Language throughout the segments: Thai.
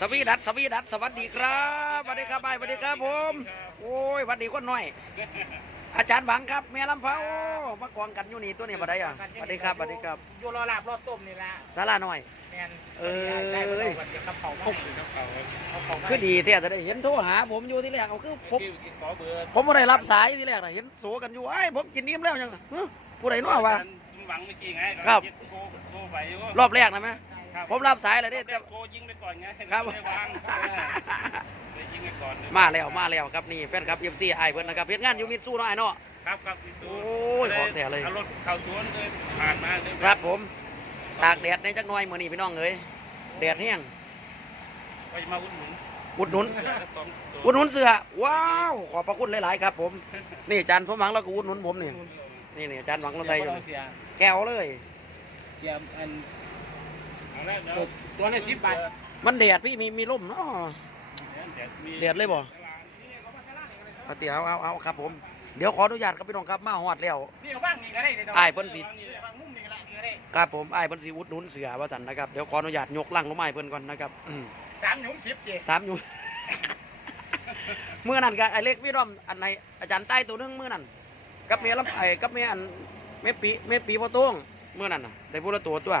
สวีดัสสวีดัสสวัสดีครับสวัสดีครับบายสวัสดีครับผม โอ้ยสวัสดีคนหน่อย อาจารย์บังครับแม่ลำเผามากองกันอยู่นี่ตัวนี้บ่ได้อะสวัสดีครับสวัสดีครับอยู่รอลาบรอต้มนี่ละสาราหน่อยแมนเอ้ยได้บ่ได้วันเดียวกับเขาบ้างกับเขาเอาเขาบ้างคือดีแต่จะได้เห็นโทรหา ผมอยู่ที่แรกเอาคือผมขอเบอร์ผมไม่ได้รับสายที่แรกน่ะเห็นโสกันอยู่ไอ้ยผมกินนิ่มแล้วยังเฮ้ยผู้ใดเน้อวะหวังเมื่อกี้ไงครับโทรโทรไปว่รอบแรกนะไหม ครับผมรับสายเลยเด้แต่โทรยิงไปก่อนไงครับ ไม่ได้วางเออเลยยิงไปก่อนมาแล้วมาแล้วครับนี่แฟนครับเอฟซีไอเพิ่นนะครับเฮ็ดงานอยู่มิตซูน้อยเนาะ ครับครับพี่ตูโอ้ยของแท้เลยเอารถเข้าสวนเลยผ่านมาเลยครับผม ตากแดดในจักหน่อยมื้อนี้พี่น้องเอ้ยแดดแห้งก็จะมาอุดหนุนอุดหนุนเสือสองตัวอุดหนุนเสื้อว้าวขอบพระคุณหลายๆครับ ผม นี่อาจารย์สมหวังแล้วก็อุดหนุนผมนี่นี่นี่อาจารย์หวังเราใจอยู่เสียแก้วเลย เสียอัน ตัวตัวละสิบบาทมันแดดพี่มีมีร่มเนาะมีเดือดเลยบ่เอาเตี๋ยวเอาเอาครับผม เดี๋ยวขออนุญาตครับพี่น้องครับมาฮอดแล้วนี่เอาบ้างนี่ก็ได้เดี๋ยวอ้ายเพิ่นสิบางมุมนี่ก็ได้นี่ก็ได้ครับผมไอ้ายเพิ่นสิอุดหนุนเสือว่าซั่นนะครับ เดี๋ยวขออนุญาตยกลังลงมาให้เพิ่นก่อนนะครับอืมสามหยุมสิบเจ็ดสามอยู่มื้อนั้นก็ไอ้เล็กพี่น้อมอันไหนอาจารย์ใต้ตัวหนึงมื้อนั้นกับเมียลำไอ้กับเมียอันแม่ปีแม่ปีพ่อโต้งมื้อนั้นน่ะได้พูละตัวตัว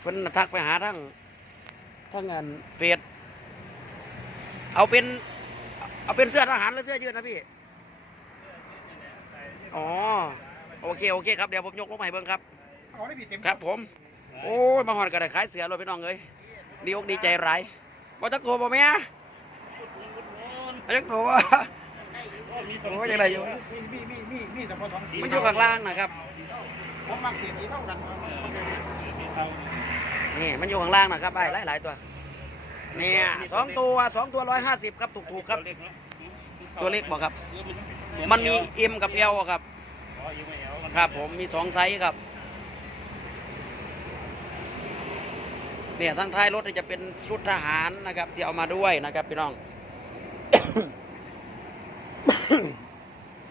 เพิ่นทักไปหาทั้งทั้งงานเฟซเอาเป็น เอาเป็นเสื้อทหารหรือเสื้อยืดนะพี่ อ๋อ โอเค โอเคครับ เดี๋ยวผมยกลงมาให้เบิ่งครับ เอาได้พี่เต็มครับผม โอ้ย มาหอดก็ได้ขายเสือเลยพี่น้องเอ้ยดีอกดีใจไรว่าจักตัวบ่แม่ว่าจักตัวบ่มีโอ้ยยังไงอยู่ มีมีมีมีมีแต่พอท้องสีมันอยู่ข้างล่างนะครับ ผมมักสีสีเท่ากันนี่มันอยู่ข้างล่างนะครับไอ้หลายหลายตัว เนี่ยสองตัวสองตัวร้อยห้าสิบครับถูกถูกๆครับ ตัวเล็กบอกครับ มันมีเอ็มกับเอลครับอ๋อยังไม่เอามันครับผมมีสองไซส์ครับ เนี่ยทั้งท้ายรถจะเป็นชุดทหารนะครับ ที่เอามาด้วยนะครับพี่น้อง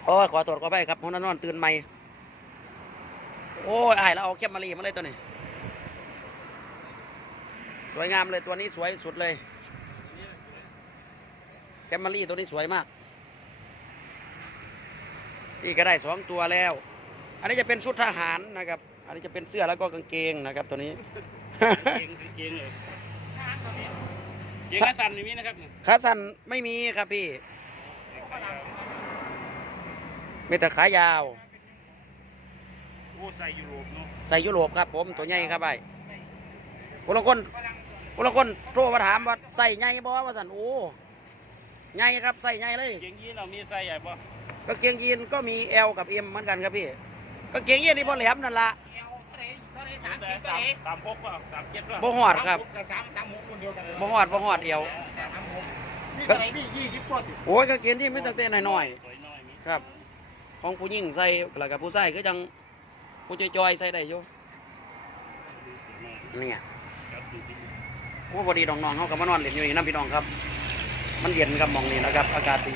โอ้ยขอตรวจขอไปครับผมนอนตื่นใหม่ อ้ยอายแล้วเอาแคบมารีมาเลยตัวนี้ สวยงามเลยตัวนี้สวยสุดเลย แคมมารีตัวนี้สวยมาก นี่ก็ได้สองตัวแล้ว อันนี้จะเป็นชุดทหารนะครับ อันนี้จะเป็นเสื้อแล้วก็กางเกงนะครับ ตัวนี้เก่งเก่งเลยเก่งกระสันอย่างนี้นะครับเนี่ยขาสั้นไม่มีครับพี่มีแต่ขายาวโอ้ใส่ยุโรปเนาะใส่ยุโรปครับ ผมตัวใหญ่ครับไอ้คนละคนคนละคนโทรมาถามว่าใส่ใหญ่บ่ว่าสันโอ้ใหญ่ครับใส่ใหญ่เลยเก่งยีนเรามีใส่ใหญ่ปะกางเกงยีนก็มี L กับ M เหมือนกันครับพี่กางเกงยีนนี่พอแหลมนั่นละเท่าไหร่เท่าไหร่สามแต่สิบสาเท่ามไหร่สามพกว่าสามเจ็ดว่าบ่หอดครับสามสามหกคนเดียวกันเลยบ่หอดบ่หอดเอวสามหกมีเท่าไหร่มียี่สิบกว่าติโอ้ยกางเกงที่ไม่ตั้งแต่น้อยสวยน้อยมีๆครับ ของผู้หญิงใส่แล้วกับผู้ชายก็จัง ผู้จอยๆใส่ได้อยู่เนี่ยครับดูสิโอ้พอดีน้องๆเขาก็มานอนเล่นอยู่นี่น้ำพี่น้องครับ มันเย็นครับหมองนี่นะครับ อากาศดี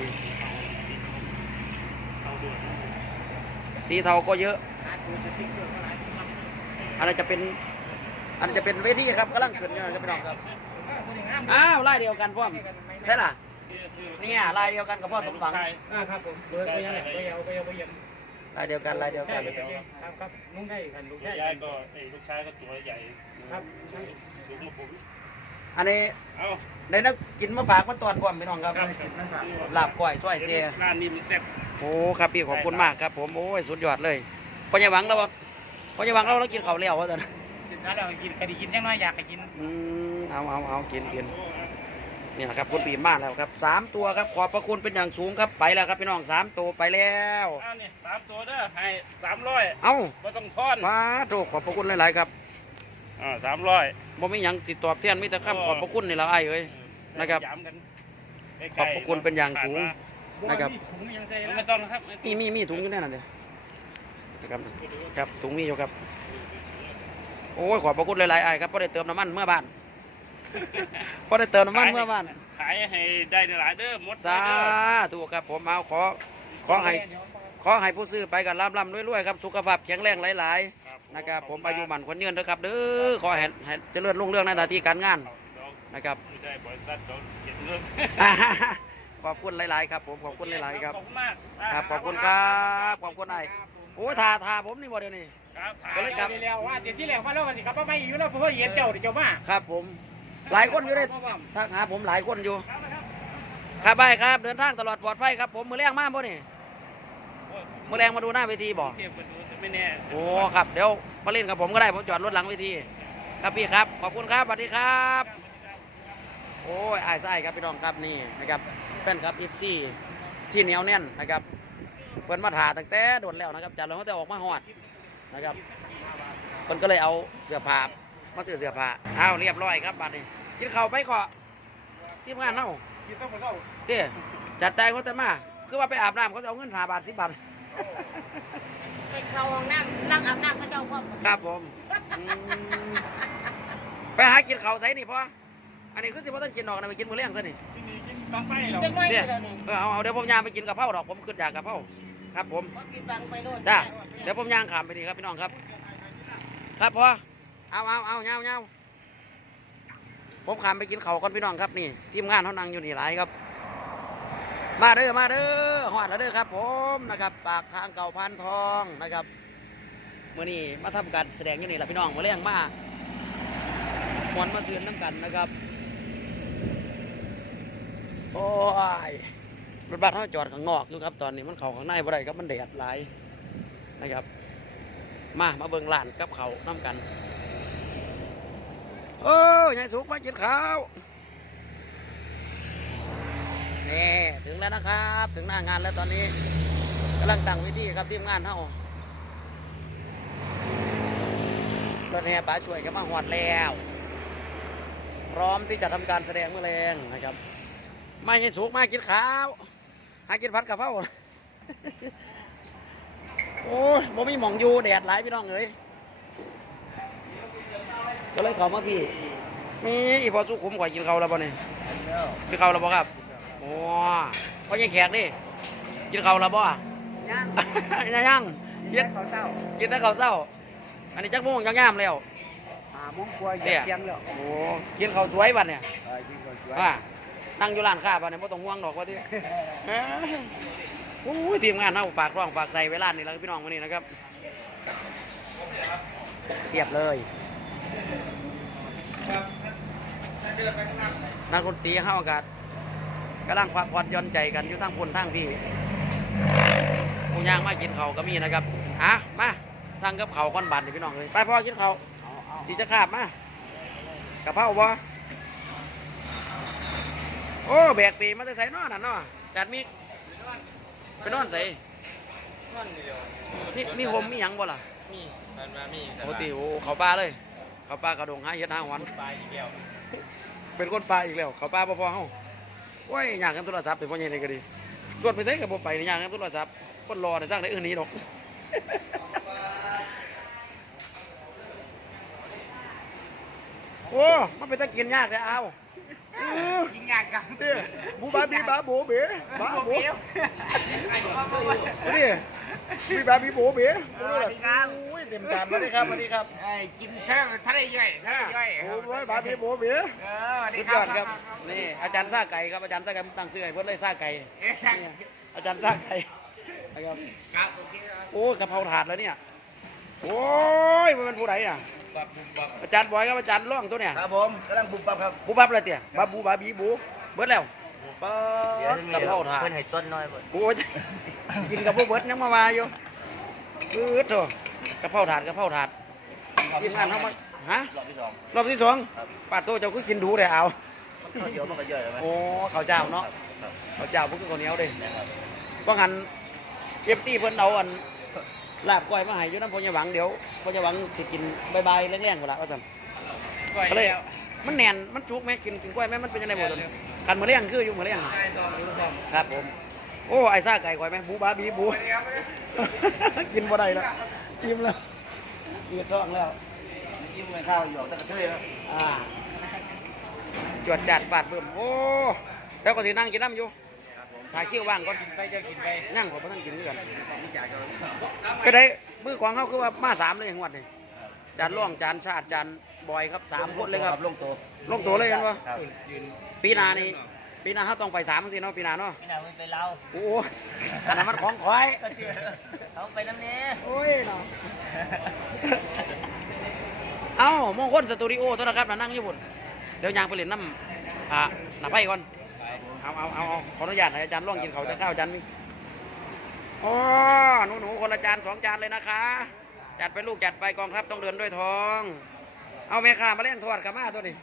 เอาด้วยสีเทาก็เยอะหาตัวจะทิ้งเยอะเท่าไหร่อันนั้นจะเป็น อันนั้นจะเป็นเวทีครับกำลังขึ้นอยู่นะครับพี่น้องครับตัวนี้งามอ้าวลายเดียวกันพ่อมใช่ล่ะเนี่ยลายเดียวกันกับพ่อสมหวังใช่อ่าครับผมเบอร์เบอร์ยังไงเบอร์เอาเบอร์เอาเบอร์ยัง ลายเดียวกันลายเดียวกัน ครับครับลุงได้กันลุงได้ยายก็ไอ้ลูกชายก็ตัวใหญ่ครับลูกมาผมอันนี้เอาได้นักกินมาฝากมาตอนพ่อมพี่น้องครับนั่นครับลาบก้อยซอยเสียร้านนี้มันแซ่บโอ้ครับพี่ขอบคุณมากครับ ผมโอ้ยสุดยอดเลยพ่อใหญ่หวังแล้วบ่พ่อใหญ่หวังเราเรากินข้าวแล้ววะตอนนั้นกินแล้วเรากินคดีกินยังน้อยอยากไปกินอืมเอาเอาเอากินกิน นี่นะครับคุณปีมากแล้วครับสามตัวครับขอบพระคุณเป็นอย่างสูงครับไปแล้วครับพี่น้องสามตัวไปแล้วอ้าวนี่สามตัวเด้อให้สามร้อยเอ้าไม่ต้องทอนมาโตขอบพระคุณหลายๆครับอ่าสามร้อยบ่มีหยังติดตอบแทนมีแต่คำขอบพระคุณนี่ละไอ้ายเอ้ยนะครับย้ำกันใกล้ๆขอบพระคุณเป็นอย่างสูงนะครับถุงยังใส่มันนะไม่ต้องนะครับมีมีมีถุงอยู่แน่นอนเดียวนะครับครับถุงมีอยู่ครับโอ้ยขอบพระคุณหลายๆไอ้ายครับพอได้เติมน้ำมันเมื่อบ้าน พอได้เติมน้ำมันเมื่อบ้านขายให้ได้หลายเด้อหมดสาธุครับผมเอาขอขอให้ขอให้ผู้ซื้อไปกันร่ำร่ำรวยๆครับสุขภาพแข็งแรงหลายๆนะครับผมอายุหมันคนยืนนะครับเด้อขอให้ให้เจริญรุ่งเรืองในหน้าที่การงานนะครับไม่ได้บริษัทเขาเขียนเรื่องขอบคุณหลาย ๆ ครับ ผมขอบคุณหลาย ๆ ครับขอบคุณมากครับขอบคุณครับขอบคุณไอ้โอ้ยทาทาผมนี่บ่เดี๋ยวนี้ครับก็เลยกลับไปแล้วว่าเดี๋ยวที่แล้วมาแล้วกันสิครับว่าไม่อยู่แล้วเพราะว่าเห็นเจ้าเดี๋ยวเจ้ามาครับผม หลายคนอยู่เลยทักหาผมหลายคนอยู่ ครับไปครับ เดินทางตลอดปลอดภัยครับ ผมมือแรงมากบ่นี่มือแรงมาดูหน้าเวทีบ่เทียบกันดูแต่ไม่แน่โอ้ครับเดี๋ยวมาเล่นกับผมก็ได้ผมจอดรถหลังเวทีครับพี่ครับ ขอบคุณครับสวัสดีครับ โอ้ยไอ้ายไส้ครับพี่น้องครับนี่นะครับแฟนครับเอฟซีที่เหนียวแน่นนะครับเพิ่นมาถ่าตั้งแต่โดนแล้วนะครับจัดแล้วเขาจะออกมาหอดนะครับเพิ่นก็เลยเอาเสื้อผ้ามาซื้อเสื้อผ้าเอาเรียบร้อยครับบัดนี้ กินข้าวไปก่อนทีมงานเนากินต้องหมดแล้วเต้จัดใจเขาแต่มา คือว่าไปอาบน้ำเขาจะเอาเงินหาบาทสิบบาทไปเข้าห้องน้ำล้างอาบน้ำเขาเจ้าพ่อครับผมอืมไปหากินข้าวใส่นี่พออันนี้คือสิบ่ต้องกินดอกนะไปกินมื้อเลี้ยงซะนี่กินนี่กินบางไปหรอเป็นไม่เนี่ยเลยนี่เออเอาเอาเดี๋ยวผมย่างไปกินกะเพราดอกผมขึ้นจากกะเพราครับผมก็กินบังไปโน่นจ้าเดี๋ยวผมย่างขามไปดีครับพี่น้องครับ ครับพอเอาเอาเอาเงาเงา ผมขามไปกินเขาวก่อนพี่น้องครับนี่ทีมงานเขานั่งอยู่นี่หลายครับ มาเด้อมาเด้อหอดแล้วเด้อครับ ผมนะครับ ปากทางเก่าพันทองนะครับเมื่อนี้มาทำการแสดงอยู่นี่แหละพี่น้องมาเลี้ยงมาหวนมาซื้อน้ำกันนะครับ โอ้ยรถบัสเขาจอดข้างนอกอยู่ครับตอนนี้มันเขาข้างในบ่ได้ครับมันแดดหลายนะครับ มามาเบิ่งร้านกับเขาน้ำกัน โอ้ยยายสุกมากินข้าวนี่ถึงแล้วนะครับ ถึงหน้างานแล้วตอนนี้กำลังตั้งวิธีครับทีมงานเฮารถแห่ป๋าช่วยก็มาหอดแล้ว พร้อมที่จะทำการแสดงเมื่อแรงนะครับไม่ใช่สุกมากินข้าวหากินผัดกะเพราโอ้ยบ่มีหมองอยู่แดดหลายพี่น้องเอ้ย ก็เลยเขามาพี่มีอีพอสุขุมกว่ากินข้าวแล้วบ่เนี่ยกินข้าวแล้วบ่ครับโอ้พ่อยังแขกดิกินข้าวแล้วบ่ ย่างยังยังกินเขาเต้ากินแต่ข้าวเช้า อันนี้จักโมงยังงามแล้ว หามุ้งครัวเนี่ยเทียงแล้วโอ้กินข้าวสวยบัดเนี่ยเออกินก่อนสวยว่านั่งอยู่ร้านค้าบัดเนี่ยบ่ต้องห่วงดอกว่าที่ เอ้ยโอ้ยทีมงานเฮาฝากร้องฝากใส่เวลานี่แล้วพี่น้องวันนี้นะครับเทียบเลย นักดนตรีเฮาอากาศกำลังพักผ่อนหย่อนใจกันอยู่ทั้งคนทั้งพี่ผู้ย่างมากินเขาวก็มีนะครับอะมาสั่งกับเขาวก้อนบันนี่พี่น้องเลยไปพ่อกินเขาวดีจะขาบมากะเพราบ่โอ้แบกปีมาแต่ใส่นอนน่ะเนาะจัดมีไปนอนใส่นี่มีหมมีหยังบ่ล่ะมีมันมามีปกติโอ้เขาปลาเลย เขาปลากระดงหาเห็ดหาหวันปลาอีกแล้วเป็นคนปลาอีกแล้ว เขาปลาบ่พอเฮาโอ้ยอยากกันโทรศัพท์เป็นพ่อใหญ่นี่ก็ดีส่วนไปใส่กับบ่ไปนี่อยากกันโทรศัพท์คนรอได้สร้างได้อื่นนี้ดอกโอ้มันเป็นตะกินยากแต่เอาเออยิงงานกันเด้อบูบาบีบาโบเบ๋บาโบนี่บีบาบีโบเบ๋โอ้ยโอ้ย เต็มจานมาดิครับมาดิครับกินทะเลทะเลย่อยทะเลย่อยโอ้ยบาบีโบเบ๋เออสวัสดีสุดคยรัอบดครับนี่อาจารย์ซ่าไก่ครับอาจารย์ซ่าไก่ตั้งชื่อให้เพิ่นเลยซ่าไก่นี่อาจารย์ซ่าไก่นะครับครับโอเคครับโอ้ยกะเพราถาดแล้วเนี่ยโอ้ยมันเป็นผู้ใดอะบับบุบบับอาจารย์บอยครับอาจารย์ร่องตัวเนี่ยครับผมกำลังบุบบับครับบูบับเลยเตี่ยบาบูบาบีบูเบิดแล้วเปิดกะเพราถาดเพิ่นให้ต้นน้อยเพิ่นโอ้ยกินกับพวกเบิดยังมามาอยู่ปืดโถ กะเพราถาดกะเพราถาดทีมงานเขามาฮะรอบที่สองรอบที่สองปาดโตเจ้าคือกินดูแต่เอาข้าวเหนียวมันก็ย่อยไหมโอ้ข้าวเจ้าเนาะข้าวเจ้าพวกคือข้าวเหนียวเด้ว่างันเอฟซีเพิ่นเอาอันลาบก้อยมาให้อยู่น้ำพญหวังเดี๋ยวพญหวังสิกินบายบายๆแรงๆกว่าละว่าซั่นก็เลยมันแน่นมันจุกไหมกินกินกล้วยไหมมันเป็นยังไงหมดซั่นกันมาเลี้ยงคืออยู่มาเลี้ยงครับผมโอ้ไอ้ซ่าไก่ก้อยไหมบูบาบีบูกินบ่ได้แล้ว อิ่มแล้วอิ่มท้องแล้วยิ้มเหมือนข้าวหยอกตะกระเทยแล้วอ่าจวดจัดฟาดเบิ่มโอ้แล้วก็สินั่งกินน้ำอยู่ถ่ายคิวว่างก่อนไปจะกินไปนั่งผมบ่ทันกินด้วยกันนี่จ่ายกันก็ได้มือของเขาคือว่ามาสามเลยอย่างงวดนี่จานร่องจานชาติจานบอยครับสามคนเลยครับลงตัวลงตัวเลยกันวะครับปีหนานี่ ปีหนาเขาต้องไปสามสิเนาะปีหนาเนาะ พี่นาไม่ไปเล่าโอ้โหขนาดมันของคอย ก็เจอเขาไปน้ำเนี้ยโอ้ยเนาะ เอ้ามงคลสตูดิโอตัวนะครับน่ะนั่งญี่ปุ่น เดี๋ยวยางไปเล่นน้ำอ่าหน้าไผ่ก่อน เอาเอาเอาเอาขออนุญาตให้อาจารย์ร่องกินเขาวจะข้าวอาจารย์มีอ๋อหนูหนูๆคนละจานสองจานเลยนะคะ จัดไปลูกจัดไปกองทัพต้องเดินด้วยทอง เอาแม่ค้ามาเล่นทอดกับมาตัวนี้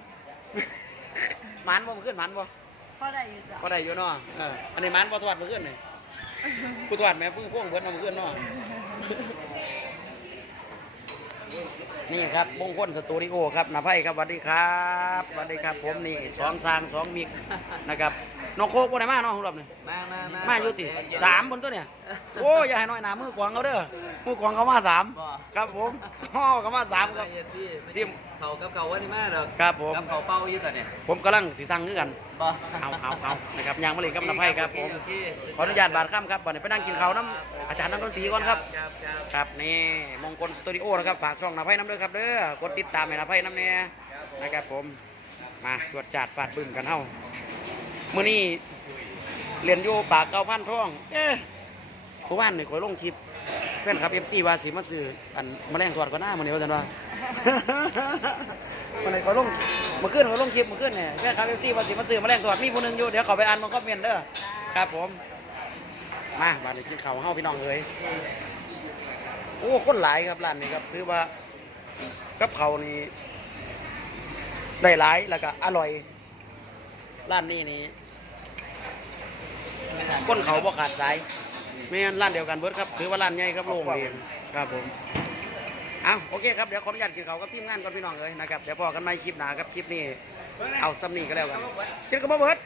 หมันบ่มาขึ้นหมันบ่ พอได้อยู่จ้ะ ก็ได้อยู่เนาะเอออันนี้หมันบ่ทอดมาขึ้นนี่ผู้ทอดแม่ผู้พ่วงเบิดมามาขึ้นเนาะ นี่ครับมงคลสตูดิโอครับนาไพ่ครับสวัสดีครับสวัสดีครับผมนี่สองสร้างสองมิกนะครับ น้องโคกบ่ได้มาเนาะของเราเนี่ยมามามามาอยู่ติสามบนตัวเนี่ยโอ้ยอย่าให้น้อยหนามือกวางเขาเด้อมือกวางเขามาสามครับผมห่อเขามาสามครับ ที่เขากับเขาว่าที่มาดอกครับผม กับเขาเป้าอยู่ตอนเนี้ยผมกำลังสีสั่งคือกันบ่เอาเอาเอานะครับยางมาเลยครับนาไพ่ครับผมโอเคขออนุญาตบาดข้ามครับบัดนี้ไปนั่งกินข้าวน้ำอาจารย์นักดนตรีก่อนครับ ครับครับครับนี่มงคลสตูดิโอนะครับฝากช่องนาไพ่น้ำเด้อครับเด้อกดติดตามให้นาไพ่น้ำเนี่ยนะครับผมมาตรวจจัดฟาดบึ้มกันเฮ้า มื้อนี้เรียนอยู่ปากเก้าพันท่อง เอ๊ะผู้ว่านนี่คอยลงคลิปแฟนครับเอฟซีว่าสิมาซื้ออันแมลงทอดก็หน้ามื้อนี้ว่าซั่นว่ามื้อนี้คอยลงเมื่อคืนคอยลงคลิปเมื่อคืนเนี่ยแฟนครับเอฟซีว่าสิมาซื้อแมลงทอดมีผู้หนึงอยู่เดี๋ยวเขาไปอ่านมันคอมเมนต์เด้อครับผมมาบัดนี้กินข้าวเฮาพี่น้องเอ้ยโอ้คนหลายครับร้านนี้ครับถือว่ากับเขาวนี่ได้หลายแล้วก็อร่อย ร้านนี้นี่ก้นเขาบ่ขาดสายไม่งั้นร้านเดียวกันเบิดครับถือว่าร้านใหญ่ครับโล่งดีครับผมเอาโอเคครับเดี๋ยวขออนุญาตกินเขาวกับทีมงานก่อนพี่น้องเลยนะครับเดี๋ยวพอกันใหม่คลิปหน้าครับคลิปนี้เอาซ้ำนี่ก็แล้วกันกินกับบ่เบิด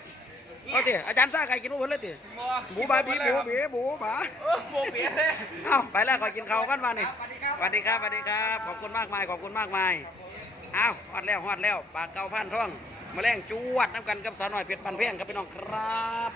เอาติอาจารย์ซ่าไก่กินบ่เบิดเลยติหมูบาบีหมูเบีหมูหมาโบเบียเลยเอ้าไปแล้วขอกินข้าวกันมานี่สวัสดีครับสวัสดีครับขอบคุณมากมายขอบคุณมากมายเอ้าฮอดแล้วฮอดแล้วปากเก้าพันท่อง มาแรงจวดน้ำกันกับสาวหน่อยเพชรบันเพียงครับพี่น้องครับ